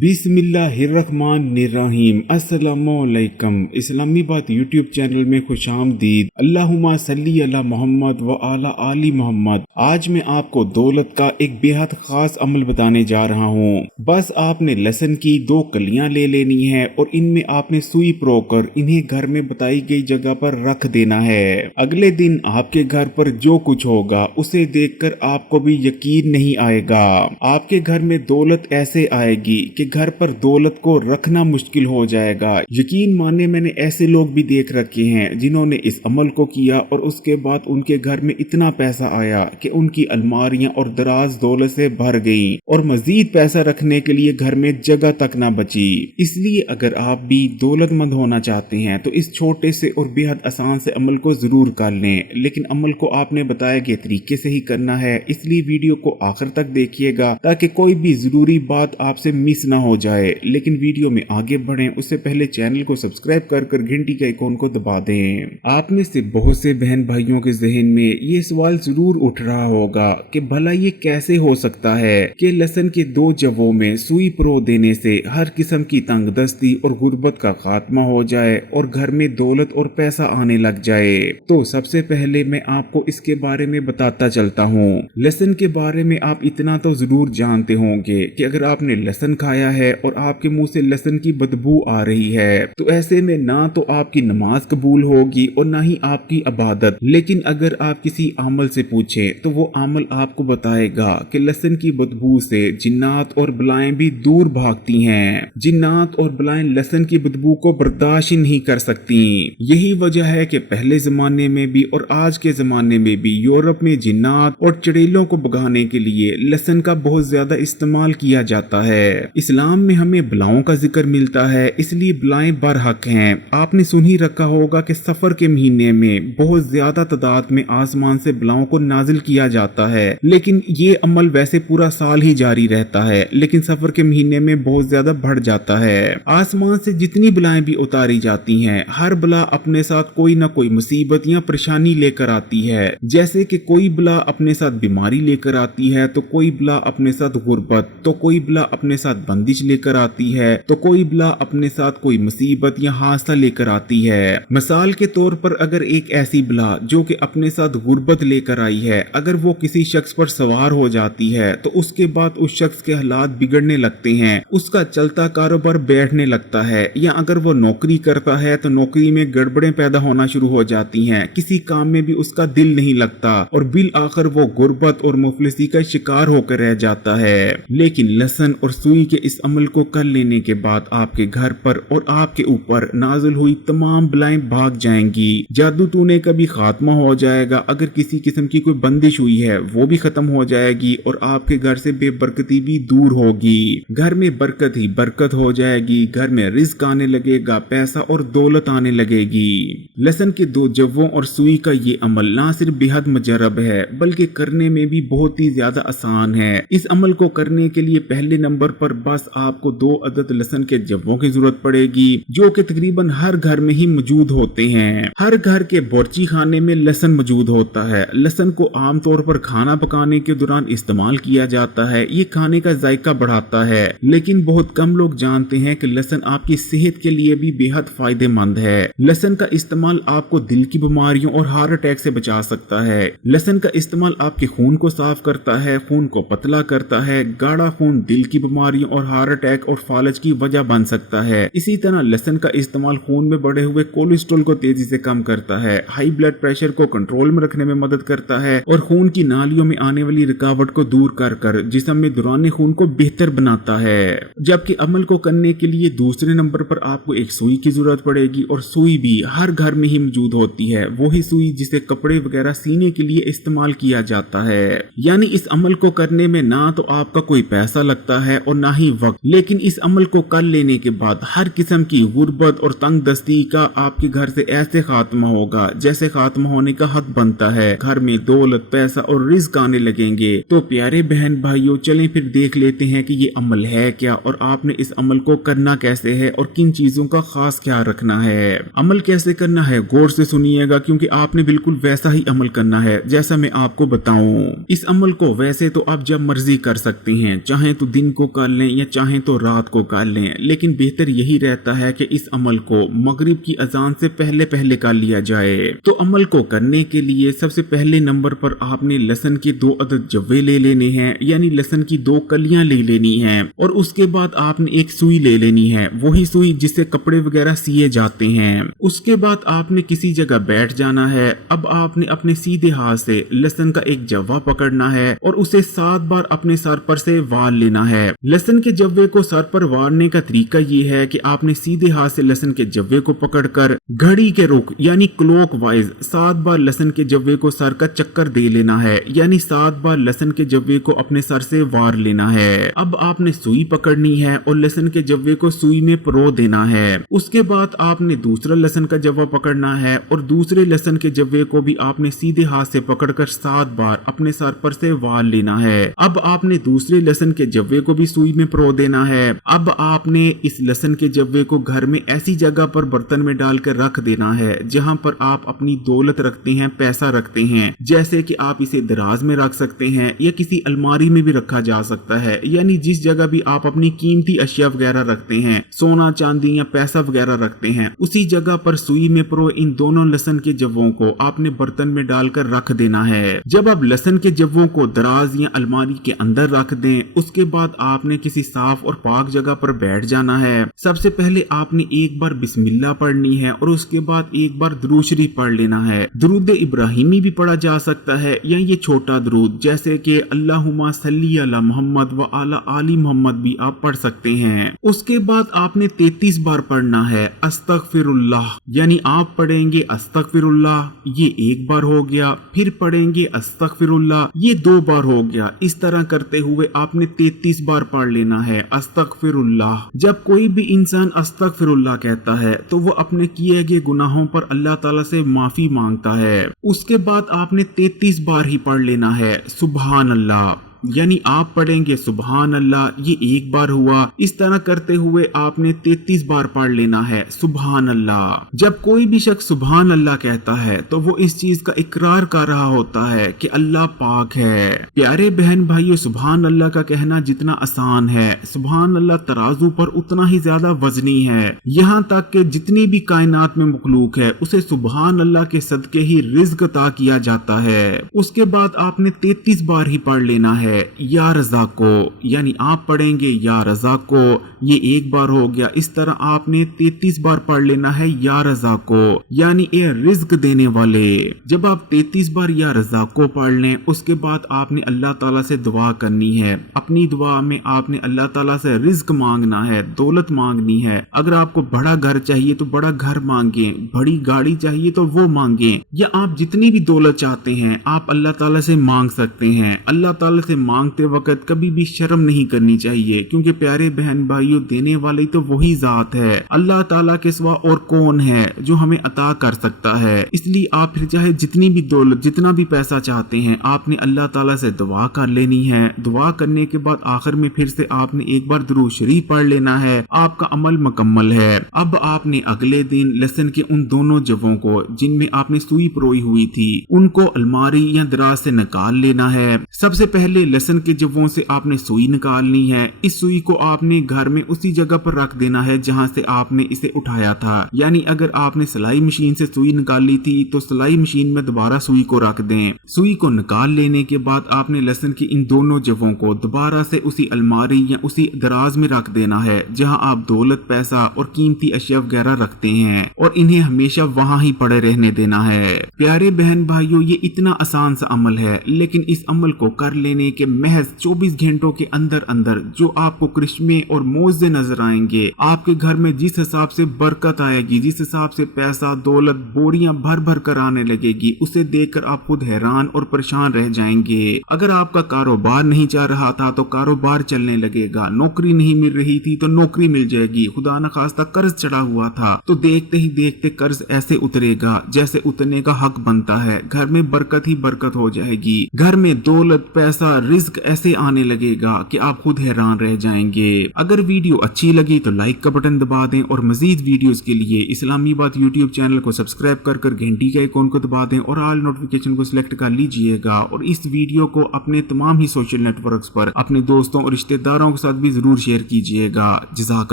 बिस्मिल्लाहिर्रहमानिर्रहीम। अस्सलामुअलैकुम। इस्लामी बात यूट्यूब चैनल में खुशामदीद। अल्लाहुम्मा सल्ली अला मोहम्मद व आला आली मोहम्मद। आज मैं आपको दौलत का एक बेहद खास अमल बताने जा रहा हूँ। बस आपने लहसुन की 2 कलियां ले लेनी है और इनमें आपने सुई परोकर इन्हें घर में बताई गई जगह पर रख देना है। अगले दिन आपके घर पर जो कुछ होगा उसे देखकर आपको भी यकीन नहीं आएगा। आपके घर में दौलत ऐसे आएगी कि घर पर दौलत को रखना मुश्किल हो जाएगा। यकीन माने मैंने ऐसे लोग भी देख रखे हैं जिन्होंने इस अमल को किया और उसके बाद उनके घर में इतना पैसा आया कि उनकी अलमारियां और दराज दौलत से भर गईं और मजीद पैसा रखने के लिए घर में जगह तक ना बची। इसलिए अगर आप भी दौलतमंद होना चाहते हैं तो इस छोटे से और बेहद आसान से अमल को जरूर कर लें, लेकिन अमल को आपने बताए गए तरीके से ही करना है। इसलिए वीडियो को आखिर तक देखिएगा ताकि कोई भी जरूरी बात आपसे मिस ना हो जाए। लेकिन वीडियो में आगे बढ़ें उससे पहले चैनल को सब्सक्राइब कर घंटी के आइकॉन को दबा दें। आप में से बहुत से बहन भाइयों के जहन में ये सवाल जरूर उठ रहा होगा कि भला ये कैसे हो सकता है कि लहसुन के 2 जवों में सुई परो देने से हर किस्म की तंगदस्ती और गुर्बत का खात्मा हो जाए और घर में दौलत और पैसा आने लग जाए। तो सबसे पहले मैं आपको इसके बारे में बताता चलता हूँ। लहसुन के बारे में आप इतना तो जरूर जानते होंगे कि अगर आपने लहसुन खाया है और आपके मुंह से लहसुन की बदबू आ रही है तो ऐसे में ना तो आपकी नमाज कबूल होगी और ना ही आपकी इबादत। लेकिन अगर आप किसी आमल से पूछें तो वो आमल आपको बताएगा कि लहसुन की बदबू से जिन्नात और बलाएं भी दूर भागती हैं। जिन्नात और बलाएं लहसुन की बदबू को बर्दाश्त नहीं कर सकती। यही वजह है कि पहले जमाने में भी और आज के जमाने में भी यूरोप में जिन्नात और चड़ेलों को भगाने के लिए लहसुन का बहुत ज्यादा इस्तेमाल किया जाता है। इस्लाम में हमें बलाओं का जिक्र मिलता है, इसलिए बलाएं बरहक हैं। आपने सुन ही रखा होगा कि सफर के महीने में बहुत ज्यादा तादाद में आसमान से बलाओं को नाजिल किया जाता है, लेकिन ये अमल वैसे पूरा साल ही जारी रहता है, लेकिन सफर के महीने में बहुत ज्यादा बढ़ जाता है। आसमान से जितनी बलाएं भी उतारी जाती हैं, हर बला अपने साथ कोई ना कोई मुसीबत या परेशानी लेकर आती है। जैसे कि कोई बला अपने साथ बीमारी लेकर आती है, तो कोई बला अपने साथ गुर्बत, तो कोई बला अपने साथ बंदिश लेकर आती है, तो कोई बला अपने साथ कोई मुसीबत या हादसा लेकर आती है। मिसाल के तौर पर अगर एक ऐसी बला जो कि अपने साथ गुर्बत लेकर आई है, अगर वो किसी शख्स पर सवार हो जाती है तो उसके बाद उस शख्स के हालात बिगड़ने लगते हैं, उसका चलता कारोबार बैठने लगता है, या अगर वो नौकरी करता है तो नौकरी में गड़बड़ें पैदा होना शुरू हो जाती हैं, किसी काम में भी उसका दिल नहीं लगता और बिल आखिर वो गुर्बत और मुफलिसी का शिकार होकर रह जाता है। लेकिन लहसुन और सुई के इस अमल को कर लेने के बाद आपके घर पर और आपके ऊपर नाजिल हुई तमाम बलाएं भाग जाएंगी। जादू टूने का भी खात्मा हो जाएगा। अगर किसी किस्म की कोई बंदिश हुई है वो भी खत्म हो जाएगी और आपके घर से बेबरकती भी दूर होगी। घर में बरकत ही बरकत हो जाएगी। घर में रिज्क आने लगेगा, पैसा और दौलत आने लगेगी। लहसुन के 2 जवों और सुई का ये अमल ना सिर्फ बेहद मुजरब है बल्कि करने में भी बहुत ही ज्यादा आसान है। इस अमल को करने के लिए पहले नंबर पर बस आपको 2 अदद लहसुन के जवों की जरूरत पड़ेगी, जो कि तकरीबन हर घर में ही मौजूद होते हैं। हर घर के बावर्ची खाने में लहसुन मौजूद होता है। लहसुन को आमतौर पर खाना पकाने के दौरान इस्तेमाल किया जाता है। ये खाने का जायका बढ़ाता है, लेकिन बहुत कम लोग जानते हैं कि लहसुन आपकी सेहत के लिए भी बेहद फायदेमंद है। लहसुन का इस्तेमाल आपको दिल की बीमारियों और हार्ट अटैक से बचा सकता है। लहसुन का इस्तेमाल आपके खून को साफ करता है, खून को पतला करता है। गाढ़ा खून दिल की बीमारियों और हार्ट अटैक और फालज की वजह बन सकता है। इसी तरह लहसुन का इस्तेमाल खून में बढ़े हुए कोलेस्ट्रॉल को तेजी से कम करता है, हाई ब्लड प्रेशर को कंट्रोल में रखने में मदद करता है और खून की नालियों में आने वाली रुकावट को दूर कर जिस्म में दौरान खून को बेहतर बनाता है। जबकि अमल को करने के लिए दूसरे नंबर पर आपको एक सुई की जरूरत पड़ेगी और सुई भी हर घर में ही मौजूद होती है। वही सुई जिसे कपड़े वगैरह सीने के लिए इस्तेमाल किया जाता है। यानी इस अमल को करने में ना तो आपका कोई पैसा लगता है और ना ही वक्त, लेकिन इस अमल को कर लेने के बाद हर किस्म की गुर्बत और तंग दस्ती का आपके घर से ऐसे खात्मा होगा जैसे खात्मा होने का हक बनता है। घर में दौलत, पैसा और रिज्क आने लगेंगे। तो प्यारे बहन भाइयों, चलें फिर देख लेते हैं कि ये अमल है क्या और आपने इस अमल को करना कैसे है और किन चीजों का खास ख्याल रखना है। अमल कैसे करना है गौर से सुनिएगा, क्योंकि आपने बिल्कुल वैसा ही अमल करना है जैसा मैं आपको बताऊं। इस अमल को वैसे तो आप जब मर्जी कर सकते हैं, चाहे तो दिन को कर लें या चाहें तो रात को कर लें, लेकिन बेहतर यही रहता है कि इस अमल को मगरिब की अजान से पहले पहले कर लिया जाए। तो अमल को करने के लिए सबसे पहले नंबर पर आपने लहसुन के 2 अदद जव्वे ले लेने हैं, यानी लहसुन की 2 कलियां ले लेनी है, और उसके बाद आपने एक सुई ले लेनी है, वही सुई जिससे कपड़े वगैरह सिए जाते हैं। उसके बाद आपने किसी जगह बैठ जाना है। अब आपने अपने सीधे हाथ से लहसुन का एक जव्वा पकड़ना है और उसे 7 बार अपने सर पर से वार लेना है। लहसुन के जव्वे को सर पर वारने का तरीका ये है कि आपने सीधे हाथ से लहसुन के जव्वे को पकड़कर घड़ी के रुख यानी क्लॉक वाइज 7 बार लहसुन के जव्वे को सर का चक्कर दे लेना है, यानी 7 बार लहसुन के जव्वे को अपने सर से वार लेना है। अब आपने सुई पकड़नी है और लहसुन के जव्वे को सुई में परो देना है। उसके बाद आपने दूसरा लहसुन का जव्वा पकड़ना है और दूसरे लहसुन के जव्वे को भी आपने सीधे हाथ से पकड़कर 7 बार अपने सर पर से वार लेना है। अब आपने दूसरे लहसुन के जव्वे को भी सुई में परो देना है। अब आपने इस लहसुन के जव्वे को घर में ऐसी जगह पर बर्तन में डालकर रख देना है जहां पर आप अपनी दौलत रखते हैं, पैसा रखते हैं। जैसे कि आप इसे दराज में रख सकते हैं या किसी अलमारी में भी रखा जा सकता है, यानी जिस जगह भी आप अपनी कीमती अशिया वगैरह रखते हैं, सोना चांदी या पैसा वगैरह रखते हैं, उसी जगह पर सुई में परो इन दोनों लहसुन के जव्वों को आपने बर्तन में डालकर रख देना है। जब आप लहसुन के जव्वों को दराज या अलमारी के अंदर रख दें, उसके बाद आपने किसी साफ और पाक जगह पर बैठ जाना है। सबसे पहले आपने एक बार बिस्मिल्लाह पढ़नी है और उसके बाद एक बार दुरूद शरीफ पढ़ लेना है। दुरूद इब्राहिमी भी पढ़ा जा सकता है या ये छोटा दुरूद जैसे कि अल्लाहुम्मा सल्ली अला मोहम्मद व अला आली मोहम्मद भी आप पढ़ सकते हैं। उसके बाद आपने 33 बार पढ़ना है अस्तगफिरुल्लाह, यानी आप पढ़ेंगे अस्तगफिरुल्लाह, ये 1 बार हो गया, फिर पढ़ेंगे अस्तगफिरुल्लाह, ये 2 बार हो गया। इस तरह करते हुए आपने 33 बार पढ़ लेना है अस्तगफिरुल्लाह। जब कोई भी इंसान अस्तगफिरुल्लाह कहता है तो वो अपने किए गए गुनाहों पर अल्लाह ताला से माफी मांगता है। उसके बाद आपने 33 बार ही पढ़ लेना है सुभान अल्लाह, यानी आप पढ़ेंगे सुभान अल्लाह, ये 1 बार हुआ। इस तरह करते हुए आपने 33 बार पढ़ लेना है सुभान अल्लाह। जब कोई भी शख्स सुभान अल्लाह कहता है तो वो इस चीज का इकरार कर रहा होता है कि अल्लाह पाक है। प्यारे बहन भाइयों, सुभान अल्लाह का कहना जितना आसान है, सुभान अल्लाह तराजू पर उतना ही ज्यादा वजनी है। यहाँ तक कि जितनी भी कायनात में मखलूक है उसे सुभान अल्लाह के सदके ही रिज़्क अता किया जाता है। उसके बाद आपने 33 बार ही पढ़ लेना है या रज़ा को, यानी आप पढ़ेंगे या रज़ा को, ये 1 बार हो गया। इस तरह आपने 33 बार पढ़ लेना है या रज़ा को, यानी ए रिज़्क देने वाले। जब आप 33 बार या रज़ा को पढ़ लें, उसके बाद आपने अल्लाह ताला से दुआ करनी है। अपनी दुआ में आपने अल्लाह ताला से रिज़्क मांगना है, दौलत मांगनी है। अगर आपको बड़ा घर चाहिए तो बड़ा घर मांगे, बड़ी गाड़ी चाहिए तो वो मांगे, या आप जितनी भी दौलत चाहते हैं आप अल्लाह ताला से मांग सकते हैं। अल्लाह ताला से मांगते वक्त कभी भी शर्म नहीं करनी चाहिए, क्योंकि प्यारे बहन भाइयों देने वाली तो वही जात है। अल्लाह ताला के सिवा और कौन है जो हमें अता कर सकता है। इसलिए आप फिर चाहे जितनी भी दौलत, जितना भी पैसा चाहते हैं, आपने अल्लाह ताला से दुआ कर लेनी है। दुआ करने के बाद आखिर में फिर से आपने 1 बार दुरूद शरीफ पढ़ लेना है। आपका अमल मुकम्मल है। अब आपने अगले दिन लहसुन के उन दोनों जवों को जिनमें आपने सुई परोई हुई थी, उनको अलमारी या दराज से निकाल लेना है। सबसे पहले लहसुन के जवों से आपने सुई निकालनी है। इस सुई को आपने घर में उसी जगह पर रख देना है जहां से आपने इसे उठाया था। यानी अगर आपने सिलाई मशीन से सुई निकाली थी तो सिलाई मशीन में दोबारा सुई को रख दें। सुई को निकाल लेने के बाद आपने लहसुन की इन दोनों जवों को दोबारा से उसी अलमारी या उसी दराज में रख देना है जहां आप दौलत, पैसा और कीमती अशिया वगैरह रखते हैं, और इन्हें हमेशा वहां ही पड़े रहने देना है। प्यारे बहन भाइयों, ये इतना आसान सा अमल है, लेकिन इस अमल को कर लेने के महज 24 घंटों के अंदर अंदर जो आपको करिश्मे और मौजे नजर आएंगे, आपके घर में जिस हिसाब से बरकत आएगी, जिस हिसाब से पैसा दौलत बोरियां भर भर कर आने लगेगी, उसे देखकर आप खुद हैरान और परेशान रह जाएंगे। अगर आपका कारोबार नहीं चल रहा था तो कारोबार चलने लगेगा, नौकरी नहीं मिल रही थी तो नौकरी मिल जाएगी, खुदा न खास्ता कर्ज चढ़ा हुआ था तो देखते ही देखते कर्ज ऐसे उतरेगा जैसे उतरने का हक बनता है। घर में बरकत ही बरकत हो जाएगी। घर में दौलत, पैसा, رزق ایسے آنے لگے گا کہ آپ خود حیران رہ جائیں گے۔ اگر ویڈیو اچھی لگی تو لائک کا بٹن دبا دیں اور مزید ویڈیوز کے لیے اسلامی بات یوٹیوب چینل کو سبسکرائب کر گھنٹی کا آئیکن کو دبا دیں اور آل نوٹیفیکیشن کو سلیکٹ کر لیجئے گا، اور اس ویڈیو کو اپنے تمام ہی سوشل نیٹ ورکس پر اپنے دوستوں اور رشتہ داروں کے ساتھ بھی ضرور شیئر کیجئے گا۔ جزاک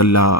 اللہ۔